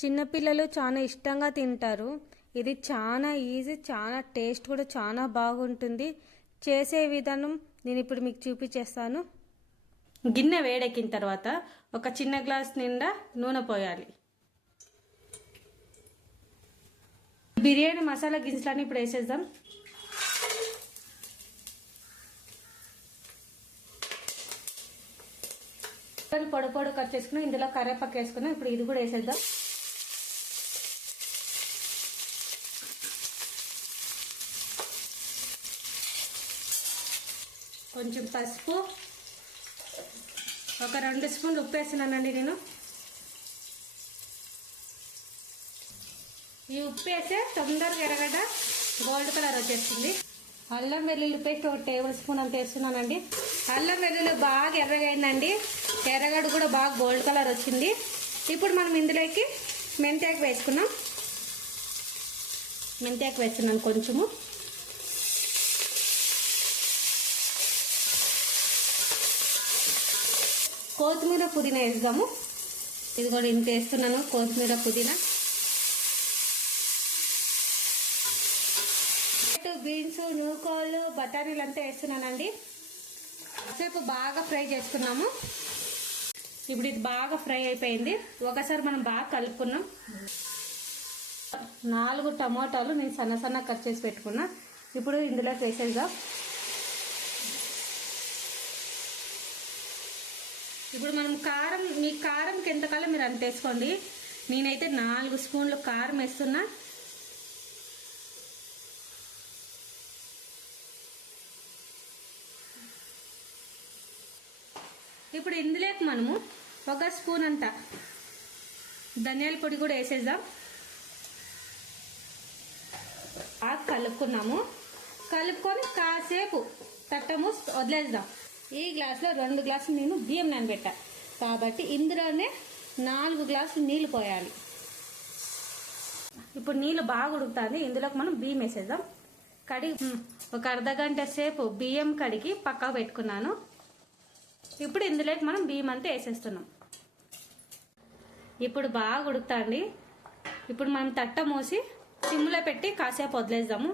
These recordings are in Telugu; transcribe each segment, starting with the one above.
చిన్నపిల్లలు చాలా ఇష్టంగా తింటారు. ఇది చాలా ఈజీ, చాలా టేస్ట్ కూడా చాలా బాగుంటుంది. చేసే విధానం నేను ఇప్పుడు మీకు చూపించేస్తాను. గిన్నె వేడెక్కిన తర్వాత ఒక చిన్న గ్లాస్ నిండా నూనె పోయాలి. బిర్యానీ మసాలా గింజలన్నీ ఇప్పుడు వేసేద్దాం. పొడి పొడి కట్ చేసుకుని ఇందులో కరివేపాకు వేసుకున్నాం. ఇప్పుడు ఇది కూడా వేసేద్దాం. కొంచెం పసుపు, ఒక 2 స్పూన్లు ఉప్పు వేస్తున్నానండి నేను. ఈ ఉప్పు వేస్తే తొందరగా ఎర్రగడ్డ గోల్డ్ కలర్ వచ్చేస్తుంది. అల్లం వెల్లుల్లి పేస్ట్ 1 టేబుల్ స్పూన్ అంత వేస్తున్నానండి. అల్లం వెల్లుల్లి బాగా ఎర్రగైందండి. ఎర్రగడ్డ కూడా బాగా గోల్డ్ కలర్ వచ్చింది. ఇప్పుడు మనం ఇందులోకి మెంతాకు వేసుకున్నాం. మెంతాకు వేస్తున్నాను కొంచెము. కొత్తిమీర పుదీనా వేద్దాము. ఇది కూడా ఇంత వేస్తున్నాను, కొత్తిమీర పుదీనా. బీన్స్, నూకోళ్ళు, బఠానీలు అంతా వేస్తున్నానండి. కాసేపు బాగా ఫ్రై చేసుకున్నాము. ఇప్పుడు ఇది బాగా ఫ్రై అయిపోయింది. ఒకసారి మనం బాగా కలుపుకున్నాం. 4 టమాటాలు నేను సన్న కట్ చేసి పెట్టుకున్నా. ఇప్పుడు ఇందులోకి వేసేద్దాం. ఇప్పుడు మనం కారం, మీ కారంకి ఎంత కాలం మీరు అంత వేసుకోండి. నేనైతే 4 స్పూన్లు కారం వేస్తున్నా. ఇప్పుడు ఇందులోకి మనము 1 స్పూన్ అంత ధనియాల పొడి కూడా వేసేద్దాం. బాగా కలుపుకున్నాము. కలుపుకొని కాసేపు తట్టము వదిలేద్దాం. ఈ గ్లాసులో 2 గ్లాసులు నేను బియ్యం నానబెట్టా కాబట్టి ఇందులోనే 4 గ్లాసులు నీళ్లు పోయాలి. ఇప్పుడు నీళ్ళు బాగా ఉడుకుతుంది. ఇందులోకి మనం బియ్యం వేసేద్దాం. కడిగి ఒక అర్ధగంట సేపు బియ్యం కడిగి పక్కకు పెట్టుకున్నాను. ఇప్పుడు ఇందులోకి మనం బియ్యం అంతా వేసేస్తున్నాం. ఇప్పుడు బాగా ఉడుకుతుంది. ఇప్పుడు మనం తట్ట మూసి సిమ్లో పెట్టి కాసేపు వదిలేద్దాము.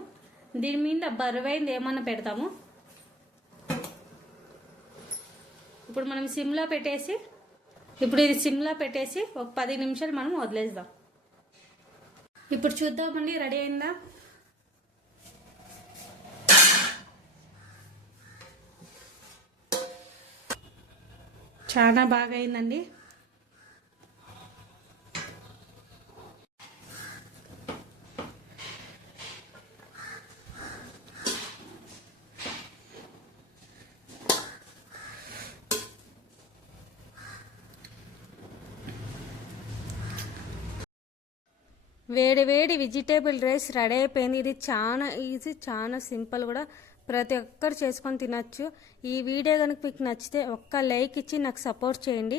దీని మీద బరువైంది ఏమన్నా పెడతాము. ఇప్పుడు మనం సిమ్లో పెట్టేసి, ఇప్పుడు ఇది సిమ్లో పెట్టేసి ఒక 10 నిమిషాలు మనం వదిలేద్దాం. ఇప్పుడు చూద్దామండి రెడీ అయిందా. చాలా బాగా అయిందండి. వేడి వేడి వెజిటేబుల్ రైస్ రెడీ అయిపోయింది. ఇది చాలా ఈజీ, చాలా సింపుల్ కూడా. ప్రతి ఒక్కరు చేసుకొని తినచ్చు. ఈ వీడియో కనుక మీకు నచ్చితే ఒక్క లైక్ ఇచ్చి నాకు సపోర్ట్ చేయండి.